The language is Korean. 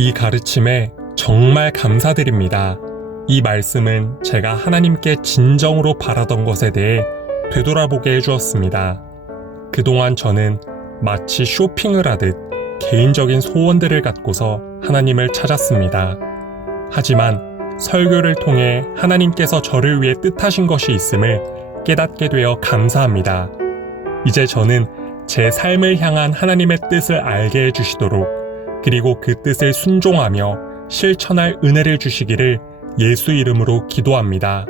이 가르침에 정말 감사드립니다. 이 말씀은 제가 하나님께 진정으로 바라던 것에 대해 되돌아보게 해주었습니다. 그동안 저는 마치 쇼핑을 하듯 개인적인 소원들을 갖고서 하나님을 찾았습니다. 하지만 설교를 통해 하나님께서 저를 위해 뜻하신 것이 있음을 깨닫게 되어 감사합니다. 이제 저는 제 삶을 향한 하나님의 뜻을 알게 해주시도록 그리고 그 뜻을 순종하며 실천할 은혜를 주시기를 예수 이름으로 기도합니다.